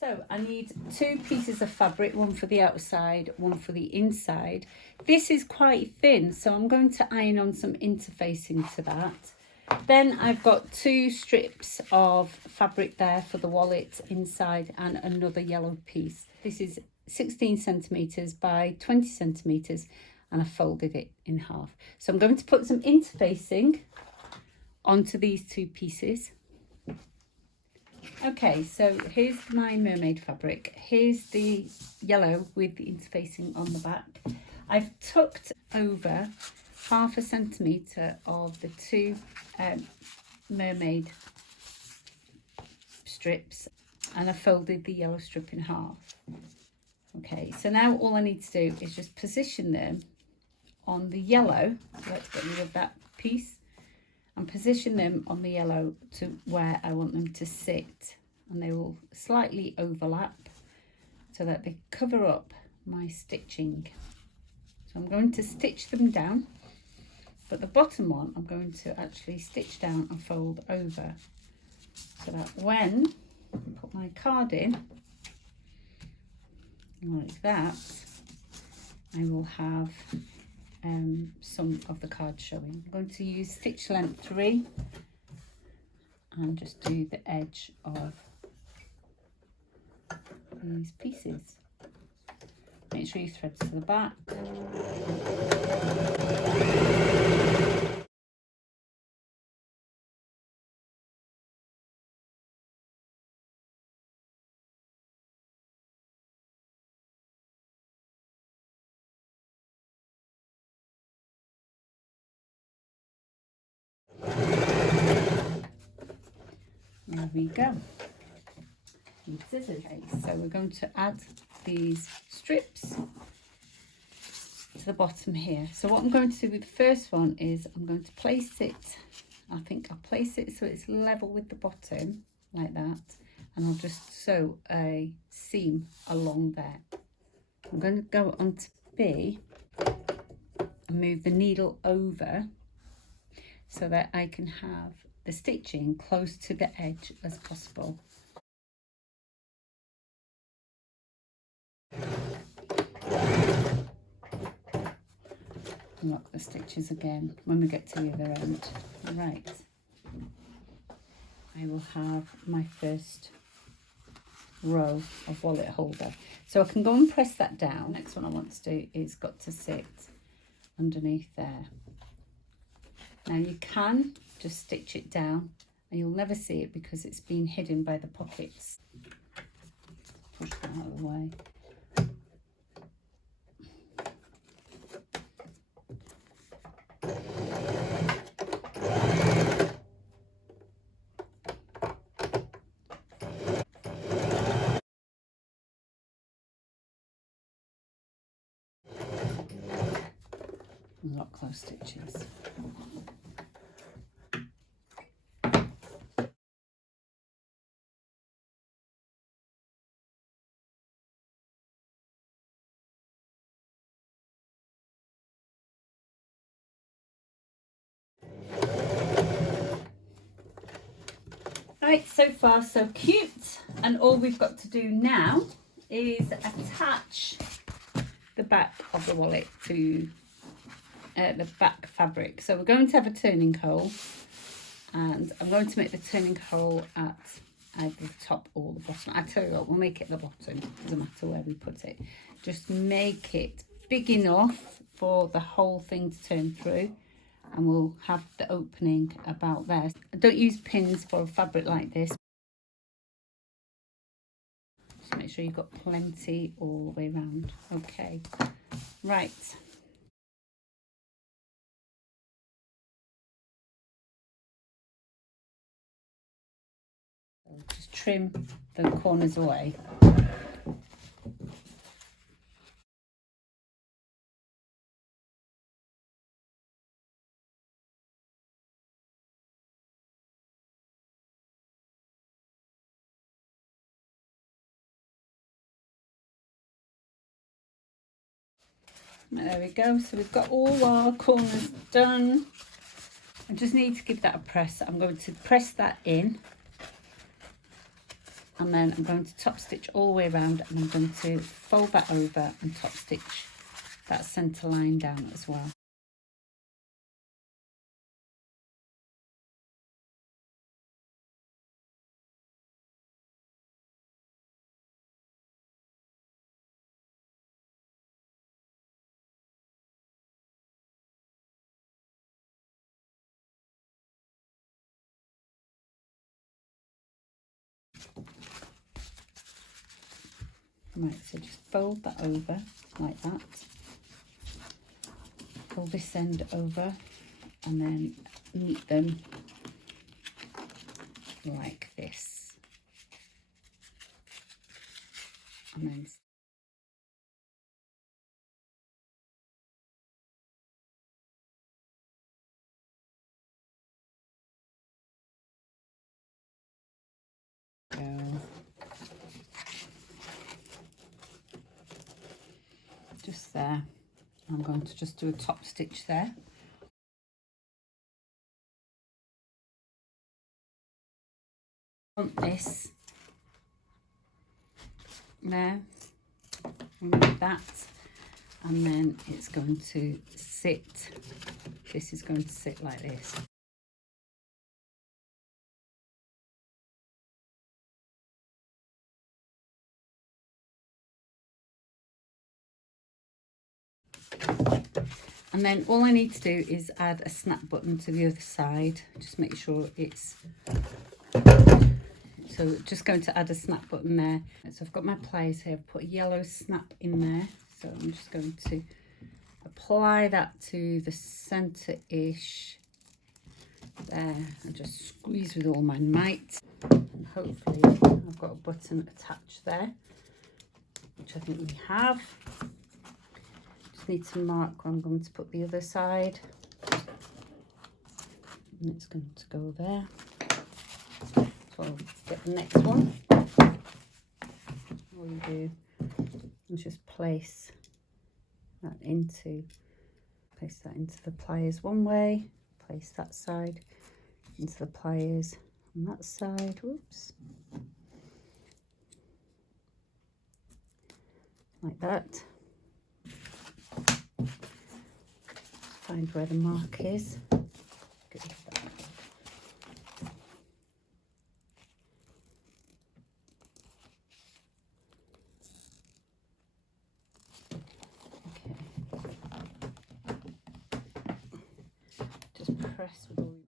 So I need 2 pieces of fabric, one for the outside, one for the inside. This is quite thin, so I'm going to iron on some interfacing to that. Then I've got 2 strips of fabric there for the wallet inside and another yellow piece. This is 16 centimetres by 20 centimetres and I folded it in half. So I'm going to put some interfacing onto these 2 pieces. Okay, so here's my mermaid fabric. Here's the yellow with the interfacing on the back. I've tucked over 1/2 centimetre of the 2 mermaid strips and I folded the yellow strip in half. Okay, so now all I need to do is just position them on the yellow. Let's get rid of that piece and position them on the yellow to where I want them to sit, and they will slightly overlap so that they cover up my stitching. So I'm going to stitch them down, but the bottom one I'm going to actually stitch down and fold over so that when I put my card in like that, I will have some of the card showing. I'm going to use stitch length 3 and just do the edge of these pieces. Make sure you thread to the back. There we go. Scissors. Okay, so we're going to add these strips to the bottom here. So what I'm going to do with the first one is I'm going to place it, I think I'll place it so it's level with the bottom like that, and I'll just sew a seam along there. I'm going to go on to B and move the needle over so that I can have the stitching close to the edge as possible. Lock the stitches again when we get to the other end. Right, I will have my first row of wallet holder. So I can go and press that down. Next one I want to do is got to sit underneath there. Now you can just stitch it down and you'll never see it because it's been hidden by the pockets. Push that out of the way. Lock those stitches. Right, so far so cute, and all we've got to do now is attach the back of the wallet to the back fabric. So we're going to have a turning hole, and I'm going to make the turning hole at either the top or the bottom. I tell you what, we'll make it at the bottom, doesn't matter where we put it. Just make it big enough for the whole thing to turn through, and we'll have the opening about there. Don't use pins for a fabric like this. Just make sure you've got plenty all the way around. Okay, right. So just trim the corners away. There we go. So we've got all our corners done. I just need to give that a press. I'm going to press that in and then I'm going to top stitch all the way around, and I'm going to fold that over and top stitch that centre line down as well. Right, so just fold that over like that. Fold this end over and then meet them like this. And then go. Just there. I'm going to just do a top stitch there. Want this there, remove that, and then it's going to sit, this is going to sit like this. And then all I need to do is add a snap button to the other side. Just make sure it's, so just going to add a snap button there. So I've got my pliers here, I've put a yellow snap in there. So I'm just going to apply that to the centre-ish there and just squeeze with all my might. And hopefully I've got a button attached there, which I think we have. Need to mark where I'm going to put the other side, and it's going to go there. So I'll get the next one. All you do is just place that into the pliers one way, place that side into the pliers on that side. Whoops, like that. Find where the mark is. Get rid of that. Okay. Just press with all